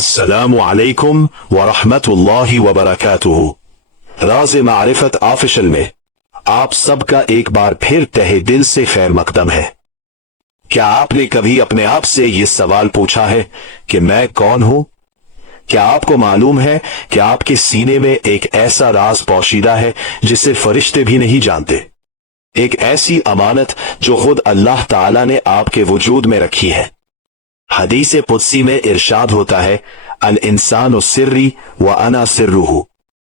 अस्सलामु अलैकुम व रहमतुल्लाहि व बरकातुहू। राज़ मारिफत ऑफिशियल में आप सबका एक बार फिर तहे दिल से खैर मकदम है। क्या आपने कभी अपने आप से ये सवाल पूछा है कि मैं कौन हूं? क्या आपको मालूम है कि आपके सीने में एक ऐसा राज पोशीदा है जिसे फरिश्ते भी नहीं जानते, एक ऐसी अमानत जो खुद अल्लाह ताला ने आपके वजूद में रखी है। हदीस कुदसी में इरशाद होता है, अल इंसानु सिर्री व अना सिर्रुहु,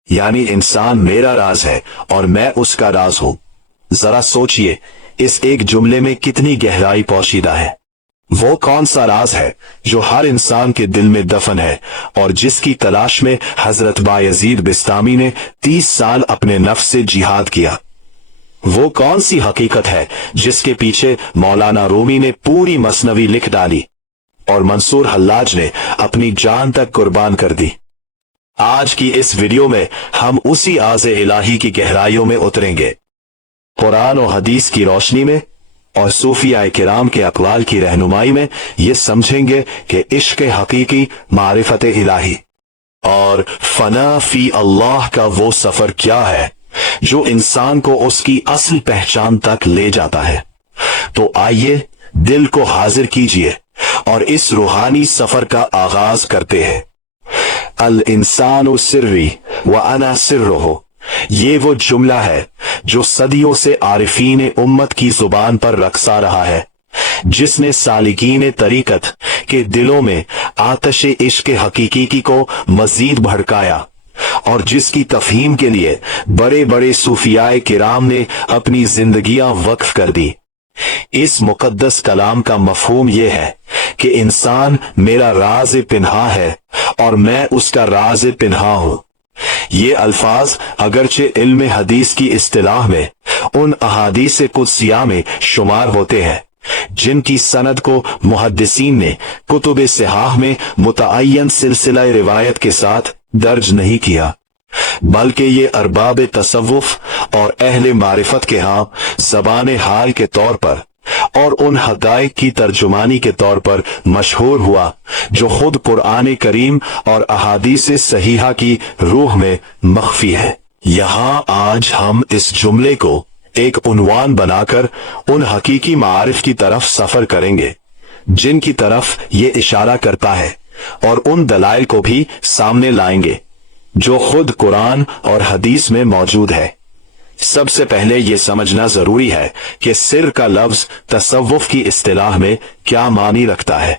यानी इंसान मेरा राज है और मैं उसका राज हूं। जरा सोचिए, इस एक जुमले में कितनी गहराई पोशीदा है। वो कौन सा राज है जो हर इंसान के दिल में दफन है और जिसकी तलाश में हजरत बायजीद बिस्तामी ने 30 साल अपने नफ्स से जिहाद किया? वो कौन सी हकीकत है जिसके पीछे मौलाना रूमी ने पूरी मसनवी लिख डाली और मंसूर हल्लाज ने अपनी जान तक कुर्बान कर दी? आज की इस वीडियो में हम उसी आज़े इलाही की गहराइयों में उतरेंगे, कुरान और हदीस की रोशनी में और सूफिया किराम के अक़वाल की रहनुमाई में ये समझेंगे कि इश्क हकीकी, मारिफत इलाही और फना फी अल्लाह का वो सफर क्या है जो इंसान को उसकी असल पहचान तक ले जाता है। तो आइए दिल को हाजिर कीजिए और इस रूहानी सफर का आगाज करते हैं। अल इंसानु सिर्री व अना सिर्रुहु, ये वो जुमला है जो सदियों से आरिफीन उम्मत की जुबान पर रक्सा रहा है, जिसने सालिकीन तरीकत के दिलों में आतश इश्क हकीकी को मजीद भड़काया और जिसकी तफहीम के लिए बड़े बड़े सूफियाए किराम ने अपनी जिंदगियां वक्फ कर दी। इस मुकद्दस कलाम का मफहूम यह है कि इंसान मेरा राज पिन्हा है और मैं उसका राज पिन्हा हूं। ये अल्फाज अगरचे इल्म हदीस की इस्तिलाह में उन अहादीस कुदसिया में शुमार होते हैं जिनकी सनद को मुहद्दिसीन ने कुतुब सिहाह में मुतअय्यन सिलसिला रिवायत के साथ दर्ज नहीं किया, बल्कि ये अरबाब तसव्वुफ और अहले मारिफत के यहाँ ज़बान हाल के तौर पर और उन हक़ाइक़ की तर्जुमानी के तौर पर मशहूर हुआ जो खुद कुरान करीम और अहादीस सहीहा की रूह में मख्फी है। यहाँ आज हम इस जुमले को एक उन्वान बनाकर उन हकीकी मारिफ की तरफ सफर करेंगे जिनकी तरफ ये इशारा करता है और उन दलाइल को भी सामने लाएंगे जो खुद कुरान और हदीस में मौजूद है। सबसे पहले यह समझना जरूरी है कि सिर का लफ्ज तसव्वुफ की इस्तिलाह में क्या मानी रखता है।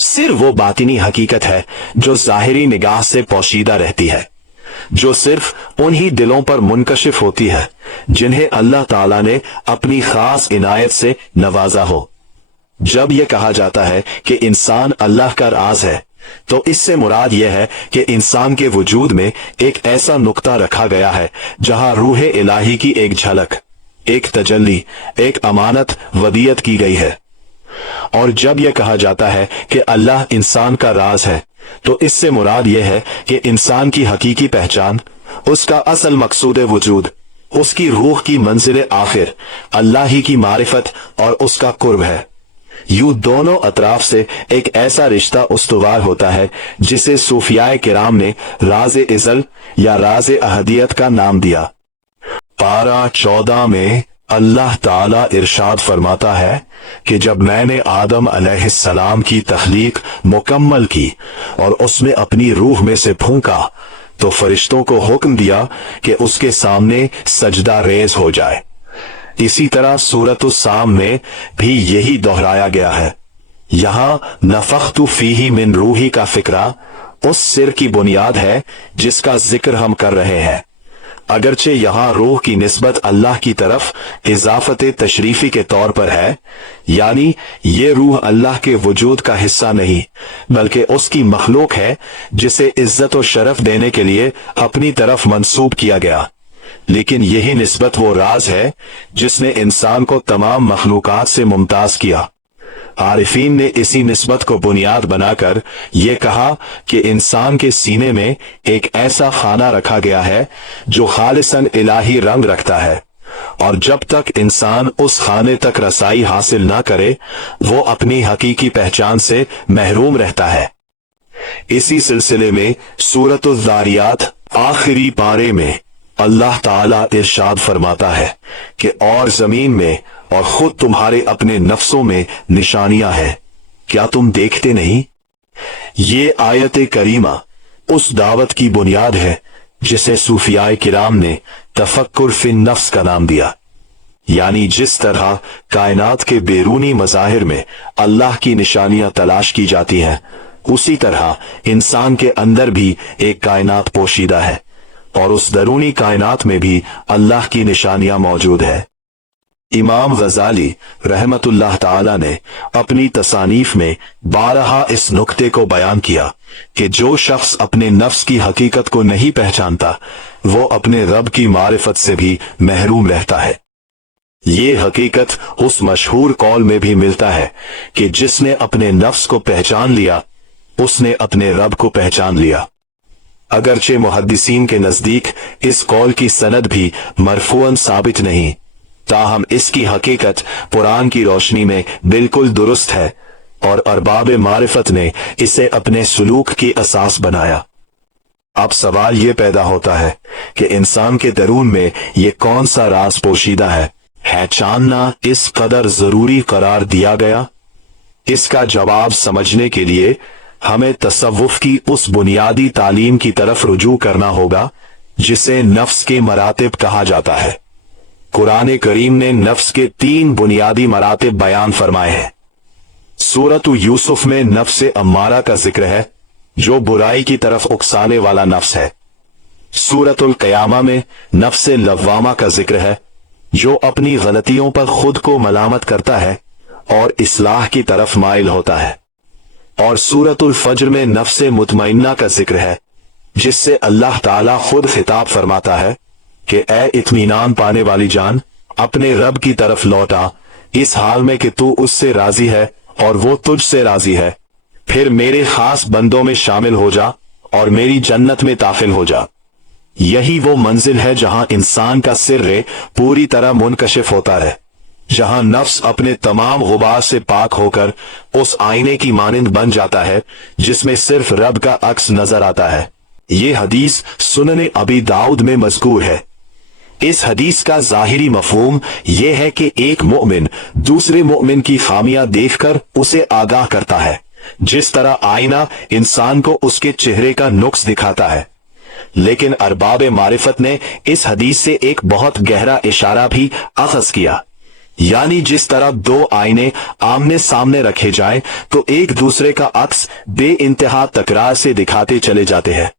सिर वो बातिनी हकीकत है जो जाहिरी निगाह से पोशीदा रहती है, जो सिर्फ उन्हीं दिलों पर मुनकशिफ होती है जिन्हें अल्लाह ताला ने अपनी खास इनायत से नवाजा हो। जब यह कहा जाता है कि इंसान अल्लाह का राज है, तो इससे मुराद यह है कि इंसान के वजूद में एक ऐसा नुक्ता रखा गया है जहां रूह इलाही की एक झलक, एक तजल्ली, एक अमानत वदियत की गई है। और जब यह कहा जाता है कि अल्लाह इंसान का राज है, तो इससे मुराद यह है कि इंसान की हकीकी पहचान, उसका असल मकसूद वजूद, उसकी रूह की मंजिल आखिर अल्लाह ही की मारिफत और उसका कुर्ब है। यूं दोनों अतराफ से एक ऐसा रिश्ता उस्तवार होता है जिसे सूफियाए किराम ने राज इज़ल या राज अहदियत का नाम दिया। पारा 14 में अल्लाह ताला इरशाद फरमाता है कि जब मैंने आदम अलैहिस्सलाम की तख्लीक मुकम्मल की और उसमें अपनी रूह में से फूंका, तो फरिश्तों को हुक्म दिया कि उसके सामने सजदा रेज हो जाए। इसी तरह सूरत साम में भी यही दोहराया गया है। यहाँ नफख्तु फीही मिन रूही का फिक्रा उस सिर की बुनियाद है जिसका जिक्र हम कर रहे हैं। अगरचे यहाँ रूह की निस्बत अल्लाह की तरफ इजाफत तशरीफी के तौर पर है, यानी ये रूह अल्लाह के वजूद का हिस्सा नहीं बल्कि उसकी मखलूक है जिसे इज्जत और शरफ देने के लिए अपनी तरफ मंसूब किया गया। लेकिन यही निस्बत वो राज है जिसने इंसान को तमाम मखलूकात से मुमताज किया। आरिफीन ने इसी निस्बत को बुनियाद बनाकर ये कहा कि इंसान के सीने में एक ऐसा खाना रखा गया है जो खालिसन इलाही रंग रखता है, और जब तक इंसान उस खाने तक रसाई हासिल न करे वो अपनी हकीकी पहचान से महरूम रहता है। इसी सिलसिले में सूरतुल ज़ारियात आखिरी पारे में अल्लाह ताला इरशाद फरमाता है कि और जमीन में और खुद तुम्हारे अपने नफ्सों में निशानियां हैं, क्या तुम देखते नहीं। ये आयत करीमा उस दावत की बुनियाद है जिसे सूफियाए किराम ने तफक्कुर फिन नफ्स का नाम दिया। यानी जिस तरह कायनात के बैरूनी मज़ाहिर में अल्लाह की निशानियां तलाश की जाती हैं, उसी तरह इंसान के अंदर भी एक कायनात पोशीदा है और उस दरूनी कायनात में भी अल्लाह की निशानियां मौजूद है। इमाम गजाली रहमतुल्लाह ताला ने अपनी तसानीफ में बारहा इस नुक्ते को बयान किया कि जो शख्स अपने नफ्स की हकीकत को नहीं पहचानता वो अपने रब की मारिफत से भी महरूम रहता है। ये हकीकत उस मशहूर कौल में भी मिलता है कि जिसने अपने नफ्स को पहचान लिया उसने अपने रब को पहचान लिया। अगरचे मुहद्दिसीन के नजदीक इस कौल की सनद भी मरफूअन साबित नहीं, ताहम इसकी हकीकत कुरान की रोशनी में बिल्कुल दुरुस्त है और अरबाब मारिफत ने इसे अपने सुलूक की असास बनाया। अब सवाल ये पैदा होता है कि इंसान के दरून में ये कौन सा राज पोशीदा है जानना इस कदर जरूरी करार दिया गया। इसका जवाब समझने के लिए हमें तसव्वुफ की उस बुनियादी तालीम की तरफ रुजू करना होगा जिसे नफ्स के मरातिब कहा जाता है। कुरान करीम ने नफ्स के 3 बुनियादी मरातिब बयान फरमाए हैं। सूरत यूसुफ में नफ्स अम्मारा का जिक्र है जो बुराई की तरफ उकसाने वाला नफ्स है। सूरतुल क़यामा में नफ्स लव्वामा का जिक्र है जो अपनी गलतियों पर खुद को मलामत करता है और इस्लाह की तरफ माइल होता है। और सूरतुल फज्र में नफ्स मुतमइन्ना का जिक्र है जिससे अल्लाह ताला खुद खिताब फरमाता है कि ए इत्मीनान पाने वाली जान, अपने रब की तरफ लौटा इस हाल में कि तू उससे राजी है और वो तुझसे राजी है। फिर मेरे खास बंदों में शामिल हो जा और मेरी जन्नत में दाखिल हो जा। यही वो मंजिल है जहां इंसान का सिर्रे पूरी तरह मुनकशिफ होता है, जहां नफ्स अपने तमाम गुबार से पाक होकर उस आईने की मानिंद बन जाता है जिसमें सिर्फ रब का अक्स नजर आता है। ये हदीस सुनने अबी दाऊद में मज़कूर है। इस हदीस का जाहिरी मफहूम यह है कि एक मोमिन दूसरे मोमिन की खामियां देखकर उसे आगाह करता है, जिस तरह आईना इंसान को उसके चेहरे का नुक्स दिखाता है। लेकिन अरबाब मारिफत ने इस हदीस से एक बहुत गहरा इशारा भी अखज़ किया। यानी जिस तरह 2 आईने आमने सामने रखे जाएं तो एक दूसरे का अक्स बेइंतहा तकरार से दिखाते चले जाते हैं,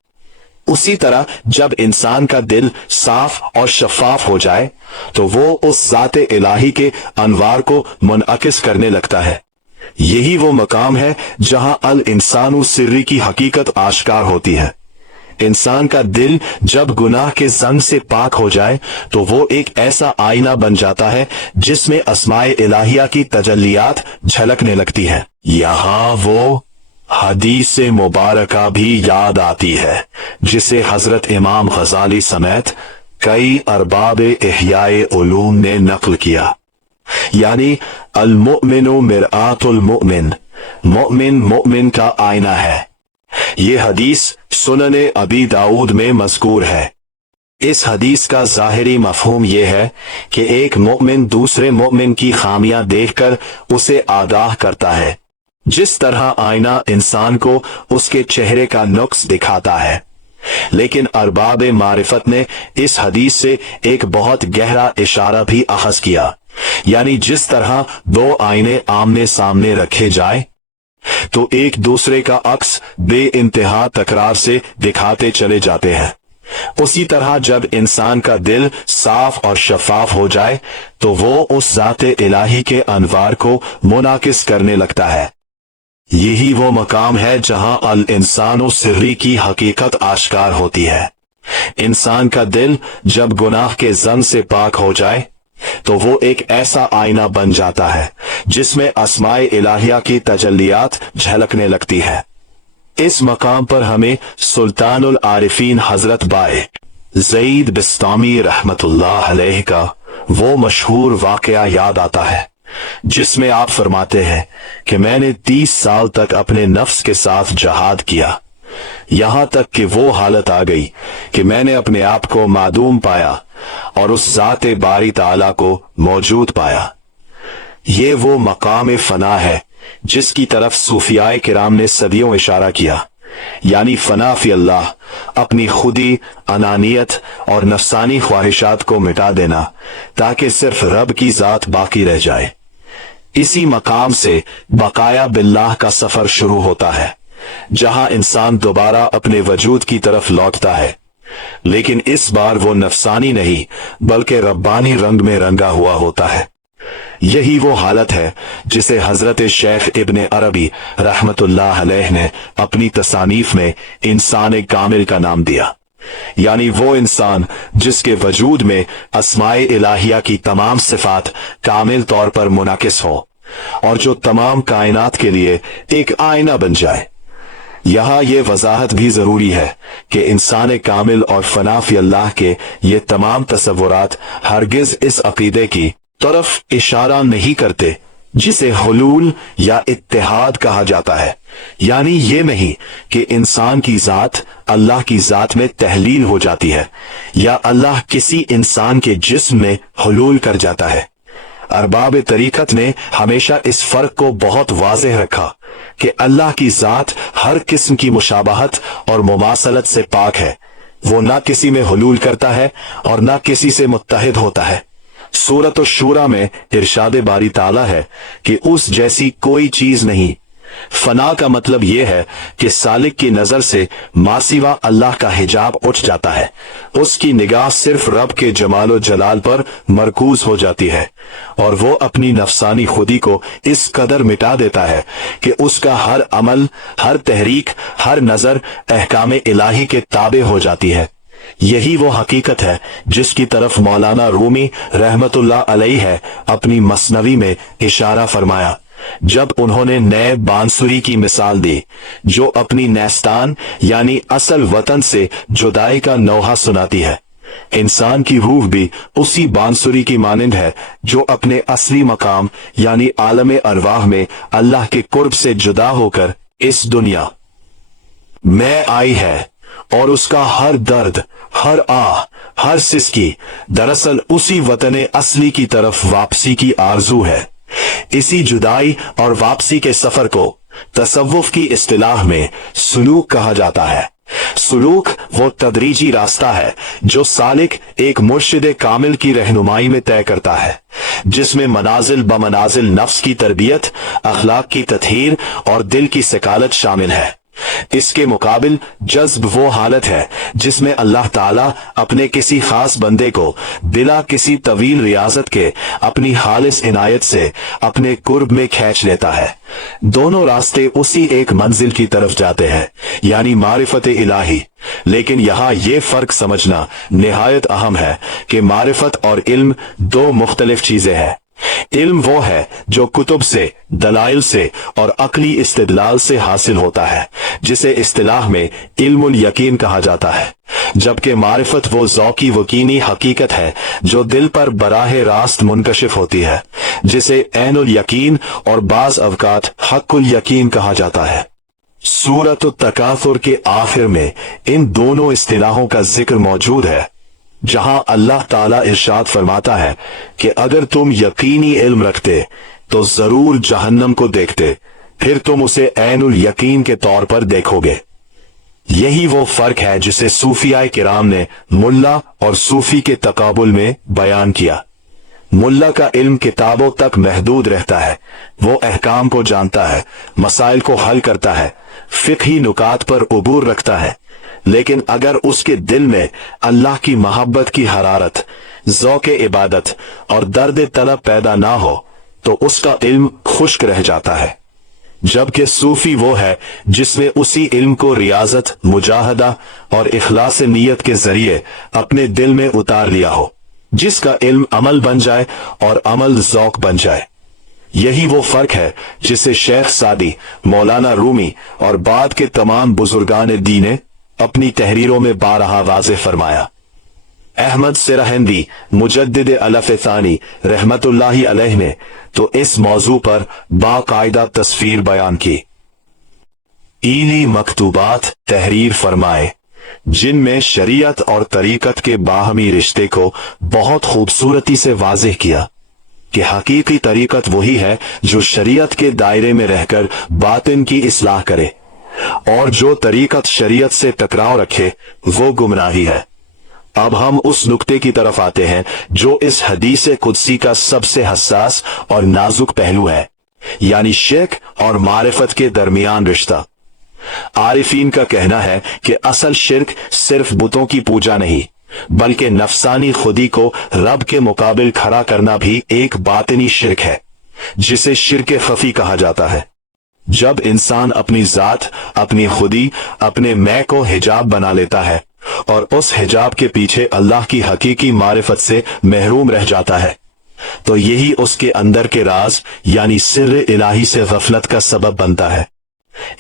उसी तरह जब इंसान का दिल साफ और शफाफ हो जाए तो वो उस ज़ाते इलाही के अनवार को मुनअकिस करने लगता है। यही वो मकाम है जहां अल इंसानु सिर्री की हकीकत आश्कार होती है। इंसान का दिल जब गुनाह के जंग से पाक हो जाए तो वो एक ऐसा आईना बन जाता है जिसमें अस्माए इलाहिया की तजल्लियात झलकने लगती है। यहाँ वो हदीस मुबारका भी याद आती है जिसे हजरत इमाम गजाली समेत कई अरबाब इह्याए उलूम ने नकल किया, यानी अल मुमिनु मिरआतुल मुमिन, मुमिन मुमिन का आईना है। ये हदीस सुनने अबी दाऊद में मज़कूर है। इस हदीस का ज़ाहिरी मफहूम यह है कि एक मुमिन दूसरे मुमिन की खामियां देखकर उसे आगाह करता है, जिस तरह आईना इंसान को उसके चेहरे का नुक्स दिखाता है। लेकिन अरबाब मारिफत ने इस हदीस से एक बहुत गहरा इशारा भी अखज़ किया, यानी जिस तरह 2 आईने आमने सामने रखे जाए तो एक दूसरे का अक्स बेइंतहा तकरार से दिखाते चले जाते हैं, उसी तरह जब इंसान का दिल साफ और शफाफ हो जाए तो वो उस ज़ाते इलाही के अनवार को मुनाकिस करने लगता है। यही वो मकाम है जहां अल इंसानो सिर्री की हकीकत आश्कार होती है। इंसान का दिल जब गुनाह के जंग से पाक हो जाए तो वो एक ऐसा आईना बन जाता है जिसमें अस्माए इलाहिया की तजल्लियात झलकने लगती है। इस मकाम पर हमें सुल्तानुल आरिफीन हजरत बाए ज़ईद बिस्तामी रहमतुल्लाह अलैह का वो मशहूर वाक़या याद आता है जिसमें आप फरमाते हैं कि मैंने 30 साल तक अपने नफ्स के साथ जहाद किया, यहां तक कि वो हालत आ गई कि मैंने अपने आप को मादूम पाया और उस ज़ाते बारी ताला को मौजूद पाया। ये वो मकाम फना है जिसकी तरफ सूफियाए किराम ने सदियों इशारा किया, यानी फना फी अल्लाह, अपनी खुदी, अनानियत और नफसानी ख्वाहिशात को मिटा देना ताकि सिर्फ रब की जात बाकी रह जाए। इसी मकाम से बकाया बिल्लाह का सफर शुरू होता है, जहां इंसान दोबारा अपने वजूद की तरफ लौटता है, लेकिन इस बार वो नफसानी नहीं बल्कि रब्बानी रंग में रंगा हुआ होता है। यही वो हालत है जिसे हजरत शेख इब्ने अरबी रहमतुल्लाह अलैह ने अपनी तसानीफ में इंसान कामिल का नाम दिया, यानी वो इंसान जिसके वजूद में अस्माए इलाहिया की तमाम सिफात कामिल तौर पर मुनाकिस हो और जो तमाम कायनात के लिए एक आईना बन जाए। यहां ये वजाहत भी जरूरी है कि इंसान कामिल और फना फी अल्लाह के ये तमाम तसव्वुरात हरगिज इस अकीदे की तरफ इशारा नहीं करते जिसे हुलूल या इत्तेहाद कहा जाता है, यानी ये नहीं कि इंसान की जात अल्लाह की जात में तहलील हो जाती है या अल्लाह किसी इंसान के जिस्म में हुलूल कर जाता है। अरबाब तरीकत ने हमेशा इस फर्क को बहुत वाज़ेह रखा कि अल्लाह की जात हर किस्म की मुशाबहत और मुमासलत से पाक है। वो ना किसी में हुलूल करता है और ना किसी से मुत्तहिद होता है। सूरत शूरा में इरशाद बारी ताला है कि उस जैसी कोई चीज नहीं। फना का मतलब यह है कि सालिक की नजर से मासिवा अल्लाह का हिजाब उठ जाता है, उसकी निगाह सिर्फ रब के जमालो जलाल पर मरकूज हो जाती है और वो अपनी नफसानी खुदी को इस कदर मिटा देता है कि उसका हर अमल, हर तहरीक, हर नजर अहकाम इलाही के ताबे हो जाती है। यही वो हकीकत है जिसकी तरफ मौलाना रूमी रहमतुल्लाह अलैह है अपनी मसनवी में इशारा फरमाया जब उन्होंने नए बांसुरी की मिसाल दी, जो अपनी नेस्तान यानी असल वतन से जुदाई का नौहा सुनाती है। इंसान की रूह भी उसी बांसुरी की मानिंद है जो अपने असली मकाम यानी आलम अरवाह में अल्लाह के कुर्ब से जुदा होकर इस दुनिया में आई है, और उसका हर दर्द, हर आह, हर सिसकी दरअसल उसी वतन असली की तरफ वापसी की आरजू है। इसी जुदाई और वापसी के सफर को तसव्वुफ की इस्तिलाह में सुलूक कहा जाता है। सुलूक वो तदरीजी रास्ता है जो सालिक एक मुर्शिद कामिल की रहनुमाई में तय करता है, जिसमें मनाजिल बमनाजिल नफ्स की तरबियत, अखलाक की तत्हीर और दिल की सकालत शामिल है। इसके मुकाबिल जज्ब वो हालत है जिसमें अल्लाह ताला अपने किसी खास बंदे को बिला किसी तवील रियाजत के अपनी खालिस इनायत से अपने कुर्ब में खींच लेता है। दोनों रास्ते उसी एक मंजिल की तरफ जाते हैं, यानी मारिफत इलाही। लेकिन यहाँ ये फर्क समझना निहायत अहम है कि मारिफत और इल्म दो मुख्तलिफ चीजें हैं। इल्म वो है जो कुतुब से, दलाइल से और अक्ली इस्तिदलाल से हासिल होता है, जिसे इस्तिलाह में इल्मुल यकीन कहा जाता है, जबकि मारिफत वो ज़ौकी वकीनी हकीकत है जो दिल पर बराह रास्त मुनकशिफ होती है, जिसे ऐनुल यकीन और बाज अवकात हक्कुल यकीन कहा जाता है। सूरत तकासुर के आखिर में इन दोनों इस्तिलाहों का जिक्र मौजूद है, जहां अल्लाह ताला इरशाद फरमाता है कि अगर तुम यकीनी इल्म रखते तो जरूर जहन्नम को देखते, फिर तुम उसे ऐनुल यकीन के तौर पर देखोगे। यही वो फर्क है जिसे सूफियाए किराम ने मुल्ला और सूफी के तकाबुल में बयान किया। मुल्ला का इल्म किताबों तक महदूद रहता है, वो अहकाम को जानता है, मसाइल को हल करता है, फिक्ही नुकात पर उबूर रखता है, लेकिन अगर उसके दिल में अल्लाह की मोहब्बत की हरारत, ज़ौक़े इबादत और दर्द तलब पैदा ना हो तो उसका इल्म खुश्क रह जाता है। जबकि सूफी वो है जिसने उसी इल्म को रियाजत, मुजाहदा और इखलास नीयत के जरिए अपने दिल में उतार लिया हो, जिसका इल्म अमल बन जाए और अमल ज़ौक़ बन जाए। यही वो फर्क है जिसे शेख सादी, मौलाना रूमी और बाद के तमाम बुजुर्गान दीन ने अपनी तहरीरों में बारहा वाज़ेह फरमाया। अहमद सिरहिंदी मुजद्दिद अलफ़-ए-सानी रहमतुल्लाहि अलैह ने तो इस मौजू पर बाकायदा तस्वीर बयान की। इन्हीं मकतूबात तहरीर फरमाए जिनमें शरीयत और तरीकत के बाहमी रिश्ते को बहुत खूबसूरती से वाज़ेह किया कि हकीकी तरीकत वही है जो शरीयत के दायरे में रहकर बातिन की इस्लाह करे, और जो तरीकत शरीयत से टकराव रखे वो गुमराही है। अब हम उस नुक्ते की तरफ आते हैं जो इस हदीस कुदसी का सबसे हसास और नाजुक पहलू है, यानी शिर्क और मारिफत के दरमियान रिश्ता। आरिफीन का कहना है कि असल शिर्क सिर्फ बुतों की पूजा नहीं, बल्कि नफसानी खुदी को रब के मुकाबिल खड़ा करना भी एक बातिनी शिर्क है, जिसे शिर्क खफी कहा जाता है। जब इंसान अपनी जात, अपनी खुदी, अपने मैं को हिजाब बना लेता है और उस हिजाब के पीछे अल्लाह की हकीकी मारिफत से महरूम रह जाता है, तो यही उसके अंदर के राज यानी सिर्र इलाही से गफलत का सबब बनता है।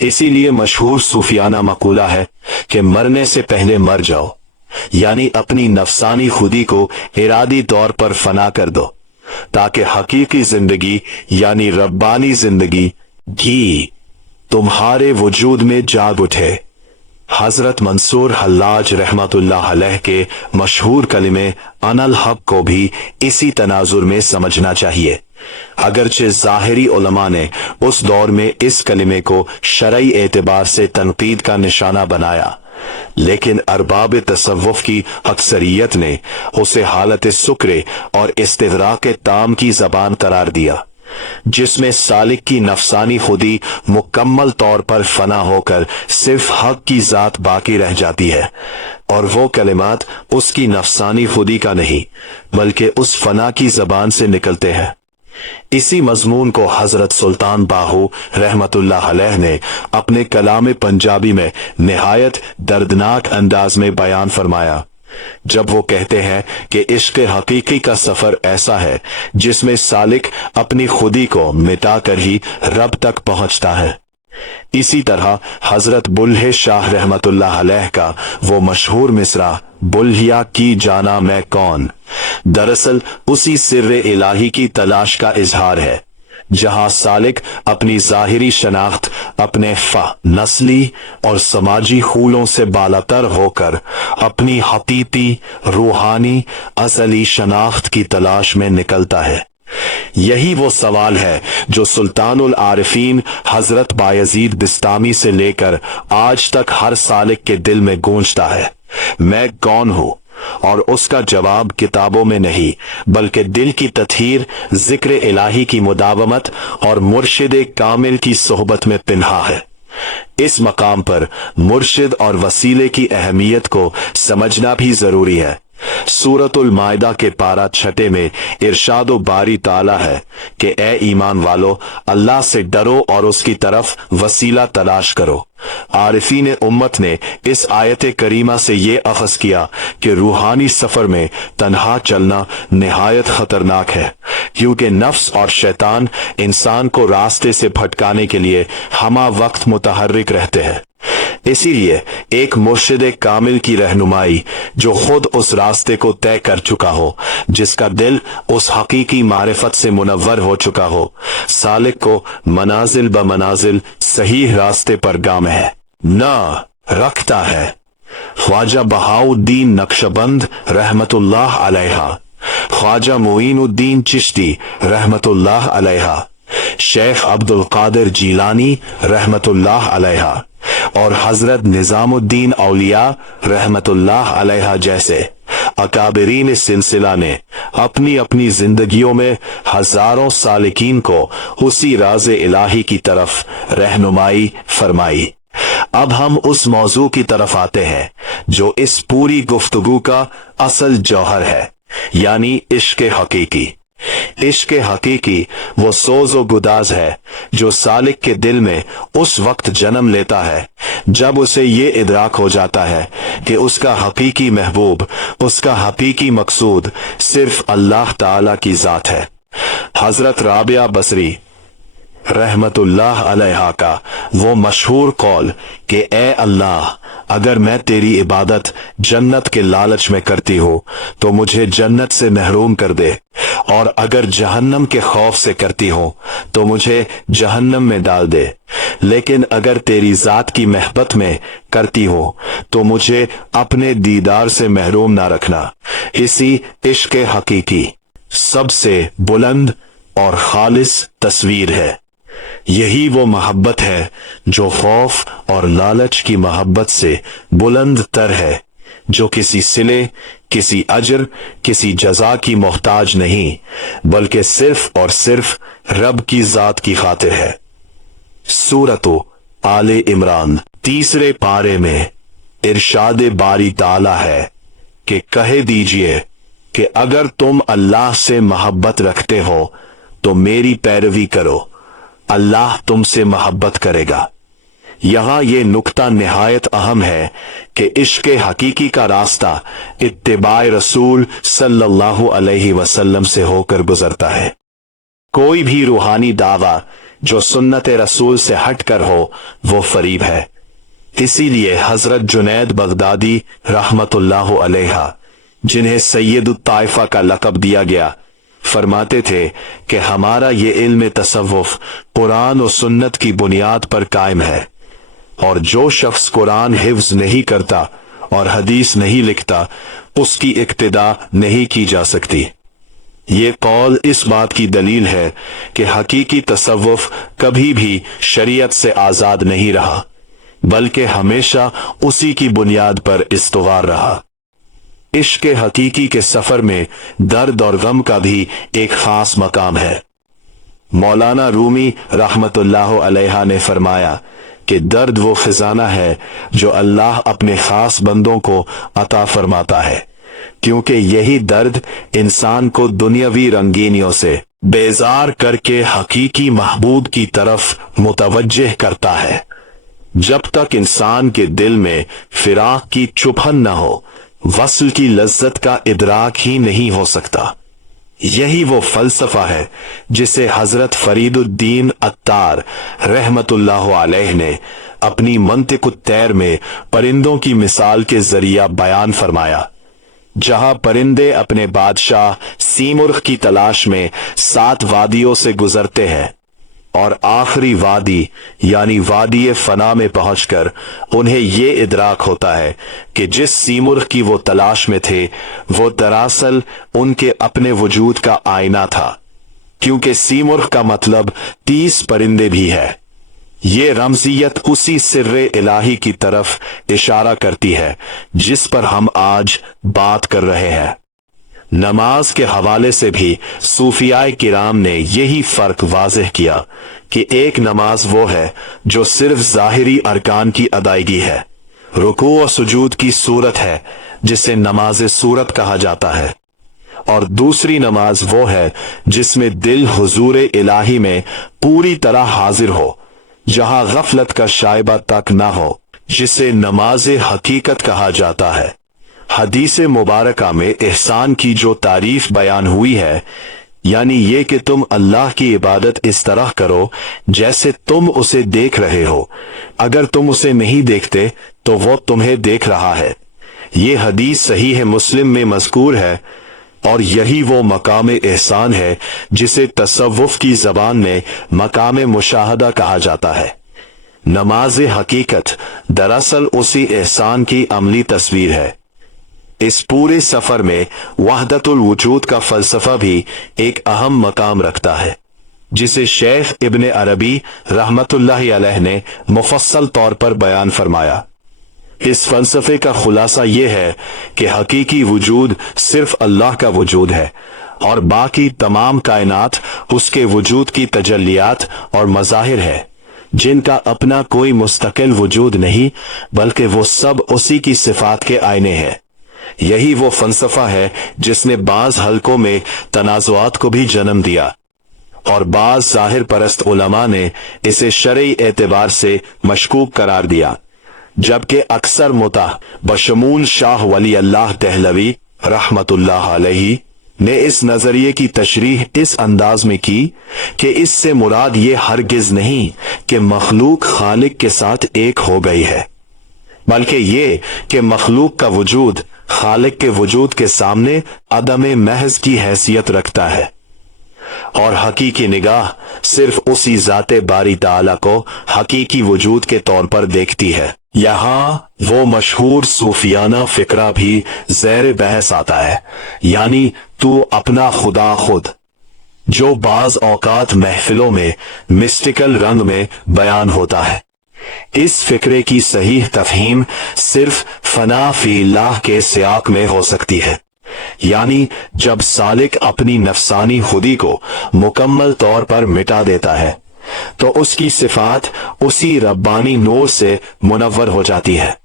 इसीलिए मशहूर सूफियाना मकूला है कि मरने से पहले मर जाओ, यानी अपनी नफसानी खुदी को इरादी तौर पर फना कर दो, ताकि हकीकी जिंदगी यानी रब्बानी जिंदगी घी तुम्हारे वजूद में जाग उठे। हजरत मंसूर हल्लाज रहमतुल्लाह अलैह के मशहूर कलिमे अनल हक को भी इसी तनाजुर में समझना चाहिए। अगरचे ज़ाहिरी उलमा ने उस दौर में इस कलिमे को शरई एतबार से तनकीद का निशाना बनाया, लेकिन अरबाब तसव्वुफ की अक्सरियत ने उसे हालत सुक्रे और इस्तिग़राक़ ताम की ज़बान करार दिया, जिसमें सालिक की नफसानी खुदी मुकम्मल तौर पर फना होकर सिर्फ हक की जात बाकी रह जाती है, और वो कलिमात उसकी नफसानी खुदी का नहीं बल्कि उस फना की जबान से निकलते हैं। इसी मजमून को हजरत सुल्तान बाहू रहमतुल्लाह अलैह ने अपने कलाम पंजाबी में निहायत दर्दनाक अंदाज में बयान फरमाया, जब वो कहते हैं कि इश्क हकीकी का सफर ऐसा है जिसमें सालिक अपनी खुदी को मिटाकर ही रब तक पहुंचता है। इसी तरह हजरत बुल्हे शाह रहमतुल्लाह अलैह का वो मशहूर मिसरा बुल्हिया की जाना मैं कौन, दरअसल उसी सिर्रे इलाही की तलाश का इजहार है, जहां सालिक अपनी जाहिरी शनाख्त अपने नस्ली और समाजी खूलों से बालातर होकर अपनी हकीकी रूहानी असली शनाख्त की तलाश में निकलता है। यही वो सवाल है जो सुल्तानुल आरिफीन हजरत बायजीद बिस्तामी से लेकर आज तक हर सालिक के दिल में गूंजता है, मैं कौन हूं? और उसका जवाब किताबों में नहीं बल्कि दिल की तथहीर, जिक्र इलाही की मुदावमत और मुर्शिद कामिल की सोहबत में पिन्हा है। इस मकाम पर मुर्शिद और वसीले की अहमियत को समझना भी जरूरी है। सूरतुल मायदा के पारा 6 में इरशाद बारी ताला है कि ए ईमान वालो, अल्लाह से डरो और उसकी तरफ वसीला तलाश करो। आरिफीन उम्मत ने इस आयत करीमा से ये अखज़ किया कि रूहानी सफर में तन्हा चलना निहायत खतरनाक है, क्योंकि नफ्स और शैतान इंसान को रास्ते से भटकाने के लिए हमा वक्त मुतहर्रिक रहते हैं। इसीलिए एक मुर्शिद कामिल की रहनुमाई जो खुद उस रास्ते को तय कर चुका हो, जिसका दिल उस हकीकी मारिफत से मुनव्वर हो चुका हो, सालिक को मनाजिल ब मनाजिल सही रास्ते पर गामह न रखता है। ख्वाजा बहाउद्दीन नक्शबंद रहमतुल्लाह अलैहा, ख्वाजा मोइनुद्दीन चिश्ती रहमतुल्लाह अलैहा, शेख अब्दुल कादिर जीलानी रहमतुल्लाह अलैहा और हजरत निजामुद्दीन औलिया रहमतुल्लाह अलैहा जैसे अकाबरीन सिलसिला ने अपनी अपनी जिंदगियों में हजारों सालिकीन को उसी राज़े इलाही की तरफ रहनुमाई फरमाई। अब हम उस मौजू की तरफ आते हैं जो इस पूरी गुफ्तगू का असल जौहर है, यानी इश्क हकीकी। इश्क हकीकी वो सोज व गुदाज है जो सालिक के दिल में उस वक्त जन्म लेता है जब उसे ये इदराक हो जाता है कि उसका हकीकी महबूब, उसका हकीकी मकसूद सिर्फ अल्लाह ताला की जात है। हजरत राबिया बसरी रहमतुल्लाह अलैहा का वो मशहूर कौल कि ए अल्लाह, अगर मैं तेरी इबादत जन्नत के लालच में करती हूँ तो मुझे जन्नत से महरूम कर दे, और अगर जहन्नम के खौफ से करती हूँ तो मुझे जहन्नम में डाल दे, लेकिन अगर तेरी जात की महबत में करती हूँ तो मुझे अपने दीदार से महरूम ना रखना। इसी इश्क हकीकी सबसे बुलंद और खालिस तस्वीर है। यही वो मोहब्बत है जो खौफ और लालच की मोहब्बत से बुलंद तर है, जो किसी सिले, किसी अजर, किसी जजा की मोहताज नहीं, बल्कि सिर्फ और सिर्फ रब की जात की खातिर है। सूरतो आले इमरान 3 पारे में इरशाद बारी ताला है कि कह दीजिए कि अगर तुम अल्लाह से मोहब्बत रखते हो तो मेरी पैरवी करो, अल्लाह तुमसे मोहब्बत करेगा। यहां ये नुक्ता निहायत अहम है कि इश्क हकीकी का रास्ता इत्तिबाए रसूल सल्लल्लाहु अलैहि वसल्लम से होकर गुजरता है। कोई भी रूहानी दावा जो सुन्नत रसूल से हटकर हो वो फरीब है। इसीलिए हजरत जुनैद बगदादी रहमतुल्लाह अलैहा, जिन्हें सैयदुत ताइफा का लक़ब दिया गया, फरमाते थे कि हमारा ये इल्म तसव्वुफ कुरान और सुन्नत की बुनियाद पर कायम है, और जो शख्स कुरान हिफ्ज नहीं करता और हदीस नहीं लिखता उसकी इक्तिदा नहीं की जा सकती। ये कौल इस बात की दलील है कि हकीकी तसव्वुफ कभी भी शरीयत से आजाद नहीं रहा, बल्कि हमेशा उसी की बुनियाद पर इस्तवार रहा। इश्क हकीकी के सफर में दर्द और गम का भी एक खास मकाम है। मौलाना रूमी रहमतुल्लाह अलैहा ने फरमाया कि दर्द वो खजाना है जो अल्लाह अपने खास बंदों को अता फरमाता है, क्योंकि यही दर्द इंसान को दुनियावी रंगीनियों से बेजार करके हकीकी महबूब की तरफ मुतवज्जिह करता है। जब तक इंसान के दिल में फिराक की चुभन न हो, वस्ल की लज्जत का इदराक ही नहीं हो सकता। यही वो फलसफा है जिसे हजरत फरीदुद्दीन अत्तार रहमतुल्लाह अलैह ने अपनी मंतिकुत तैर में परिंदों की मिसाल के जरिया बयान फरमाया। जहां परिंदे अपने बादशाह सीमुर्ख की तलाश में 7 वादियों से गुजरते हैं और आखिरी वादी यानी वादी फना में पहुंचकर उन्हें ये इदराक होता है कि जिस सीमुर्ख की वो तलाश में थे वो दरअसल उनके अपने वजूद का आईना था, क्योंकि सीमुर्ख का मतलब 30 परिंदे भी है। ये रमजियत उसी सिर्रे इलाही की तरफ इशारा करती है जिस पर हम आज बात कर रहे हैं। नमाज के हवाले से भी सूफियाए किराम ने यही फर्क वाज़ेह किया कि एक नमाज वो है जो सिर्फ जाहिरी अरकान की अदायगी है, रुकू और सुजूद की सूरत है जिसे नमाज सूरत कहा जाता है, और दूसरी नमाज वो है जिसमें दिल हुजूर इलाही में पूरी तरह हाजिर हो, जहां गफलत का शायबा तक ना हो, जिसे नमाज हकीकत कहा जाता है। हदीस मुबारका में एहसान की जो तारीफ बयान हुई है, यानी ये कि तुम अल्लाह की इबादत इस तरह करो जैसे तुम उसे देख रहे हो, अगर तुम उसे नहीं देखते तो वो तुम्हें देख रहा है, ये हदीस सही है मुस्लिम में मज़कूर है, और यही वो मकाम एहसान है जिसे तसव्वुफ की जबान में मकाम मुशाहदा कहा जाता है। नमाज हकीकत दरअसल उसी एहसान की अमली तस्वीर है। इस पूरे सफर में वहदतुल वजूद का फलसफा भी एक अहम मकाम रखता है, जिसे शेख इब्ने अरबी रहमतुल्लाह अलैह ने मुफस्सल तौर पर बयान फरमाया। इस फलसफे का खुलासा यह है कि हकीकी वजूद सिर्फ अल्लाह का वजूद है और बाकी तमाम कायनात उसके वजूद की तजल्लियात और मज़ाहिर है, जिनका अपना कोई मुस्तकिल वजूद नहीं, बल्कि वो सब उसी की सिफात के आईने हैं। यही वो फलसफा है जिसने बाज हलकों में तनाज़ुआत को भी जन्म दिया, और बाज जाहिर परस्त उलमा ने इसे शरई एतबार से मशकूक करार दिया, जबकि अक्सर मुता बशमूल शाह वली अल्लाह दहलवी रहमतुल्लाह अलैहि ने इस नजरिए की तशरीह इस अंदाज में की कि इससे मुराद ये हरगिज नहीं कि मखलूक खालिक के साथ एक हो गई है, बल्कि ये कि मखलूक का वजूद खालिक के वजूद के सामने अदम महज की हैसियत रखता है और हकीकी निगाह सिर्फ उसी जाते बारी ताला को हकीकी वजूद के तौर पर देखती है। यहाँ वो मशहूर सूफियाना फिक्रा भी ज़ेर बहस आता है, यानी तू अपना खुदा खुद, जो बाज औकात महफिलों में मिस्टिकल रंग में बयान होता है। इस फिक्रे की सही तफहीम सिर्फ फना फील्लाह के सियाक में हो सकती है, यानी जब सालिक अपनी नफसानी खुदी को मुकम्मल तौर पर मिटा देता है तो उसकी सिफात उसी रब्बानी नूर से मुनव्वर हो जाती है।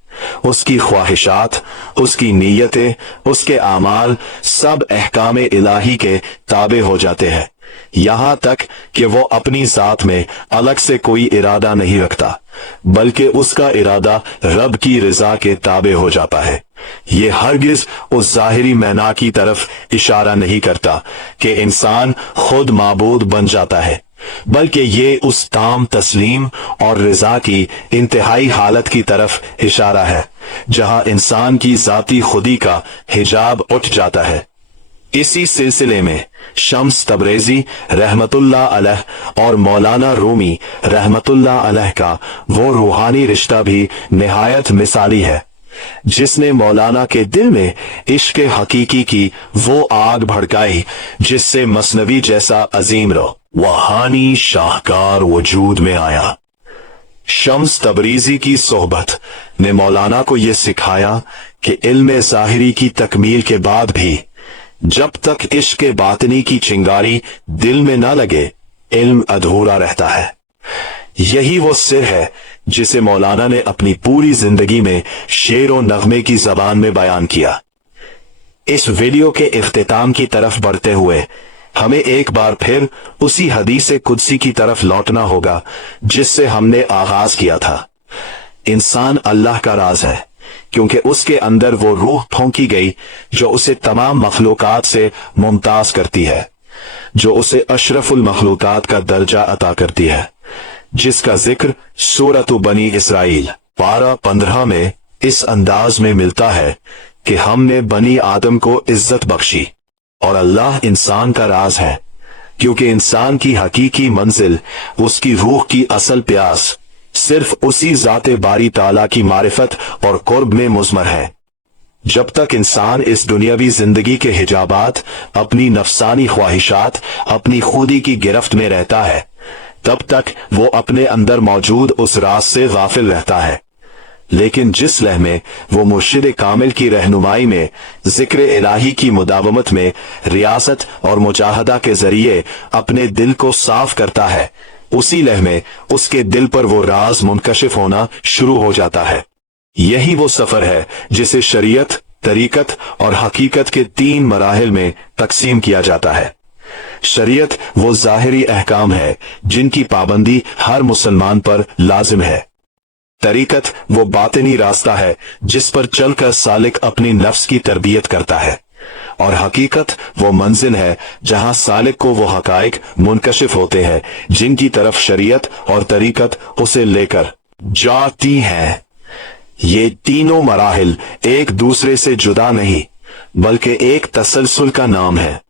उसकी ख्वाहिशात, उसकी नीयतें, उसके आमाल सब अहकाम इलाही के ताबे हो जाते हैं, यहाँ तक कि वो अपनी जात में अलग से कोई इरादा नहीं रखता, बल्कि उसका इरादा रब की रजा के ताबे हो जाता है। ये हरगिज उस जाहिरी मैना की तरफ इशारा नहीं करता कि इंसान खुद माबूद बन जाता है, बल्कि ये उस ताम तस्लीम और रजा की इंतहाई हालत की तरफ इशारा है जहां इंसान की जाती खुदी का हिजाब उठ जाता है। इसी सिलसिले में शम्स तबरेजी रहमतुल्लाह अलैह और मौलाना रूमी रहमतुल्लाह अलैह का वो रूहानी रिश्ता भी निहायत मिसाली है, जिसने मौलाना के दिल में इश्क हकीकी की वो आग भड़काई जिससे मसनवी जैसा अजीम रूहानी शाहकार वजूद में आया। शम्स तबरीजी की सोहबत ने मौलाना को यह सिखाया कि इल्म ज़ाहिरी की तकमील के बाद भी जब तक इश्क बातनी की चिंगारी दिल में ना लगे, इल्म अधूरा रहता है। यही वो सिर है जिसे मौलाना ने अपनी पूरी जिंदगी में शेर और नगमे की जबान में बयान किया। इस वीडियो के इख्तिताम की तरफ बढ़ते हुए हमें एक बार फिर उसी हदीस कुदसी की तरफ लौटना होगा जिससे हमने आगाज किया था। इंसान अल्लाह का राज है, क्योंकि उसके अंदर वो रूह फूंकी गई जो उसे तमाम मखलूकात से मुमताज करती है, जो उसे अशरफुल मखलूकात का दर्जा अता करती है, जिसका जिक्र सूरत बनी इसराइल पारा 15 में इस अंदाज में मिलता है कि हमने बनी आदम को इज्जत बख्शी और अल्लाह इंसान का राज है, क्योंकि इंसान की हकीकी मंजिल, उसकी रूह की असल प्यास सिर्फ उसी जाते बारी ताला की मारिफत और कुर्ब में मुज़मर है। जब तक इंसान इस दुनियावी जिंदगी के हिजाबात, अपनी नफसानी ख्वाहिशात, अपनी खुदी की गिरफ्त में रहता है, तब तक वो अपने अंदर मौजूद उस राज से गाफिल रहता है। लेकिन जिस लह में वो मुर्शिद कामिल की रहनुमाई में, जिक्र इलाही की मुदावमत में, रियासत और मुजाहदा के जरिए अपने दिल को साफ करता है, उसी लह में उसके दिल पर वो राज मुनकशिफ होना शुरू हो जाता है। यही वो सफर है जिसे शरीयत, तरीकत और हकीकत के 3 मराहिल में तकसीम किया जाता है। शरीयत वो जाहिरी अहकाम है जिनकी पाबंदी हर मुसलमान पर लाजिम है। तरीकत वो बातिनी रास्ता है जिस पर चलकर सालिक अपनी नफ्स की तरबियत करता है, और हकीकत वो मंजिल है जहां सालिक को वो हकाइक मुनकशिफ होते हैं जिनकी तरफ शरीयत और तरीकत उसे लेकर जाती हैं। ये तीनों मराहिल एक दूसरे से जुदा नहीं, बल्कि एक तसलसल का नाम है।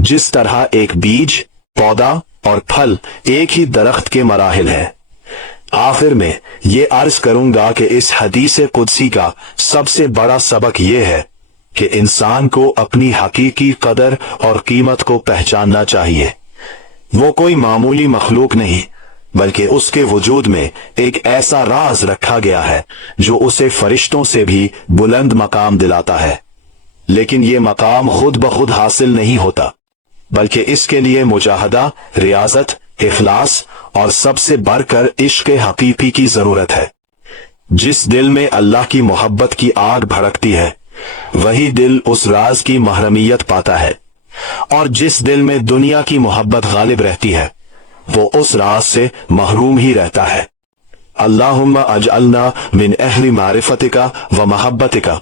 जिस तरह एक बीज, पौधा और फल एक ही दरख्त के मराहिल हैं। आखिर में ये अर्ज करूंगा कि इस हदीस कुदसी का सबसे बड़ा सबक यह है कि इंसान को अपनी हकीकी कदर और कीमत को पहचानना चाहिए। वो कोई मामूली मखलूक नहीं, बल्कि उसके वजूद में एक ऐसा राज रखा गया है जो उसे फरिश्तों से भी बुलंद मकाम दिलाता है। लेकिन ये मकाम खुद ब खुद हासिल नहीं होता, बल्कि इसके लिए मुजाहदा, रियाजत, इखलास और सबसे बढ़कर इश्क हकीकी की जरूरत है। जिस दिल में अल्लाह की मोहब्बत की आग भड़कती है, वही दिल उस राज की महरमियत पाता है, और जिस दिल में दुनिया की मोहब्बत गालिब रहती है, वो उस राज से महरूम ही रहता है। अल्लाहुम्मा अजअलना मिन अहली मारिफतिका व महब्बतिका,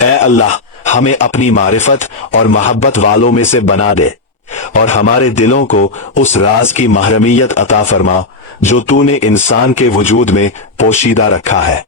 اے अल्लाह, हमें अपनी मारिफत और मोहब्बत वालों में से बना दे और हमारे दिलों को उस राज की महरमियत अता फरमा जो तूने इंसान के वजूद में पोशीदा रखा है।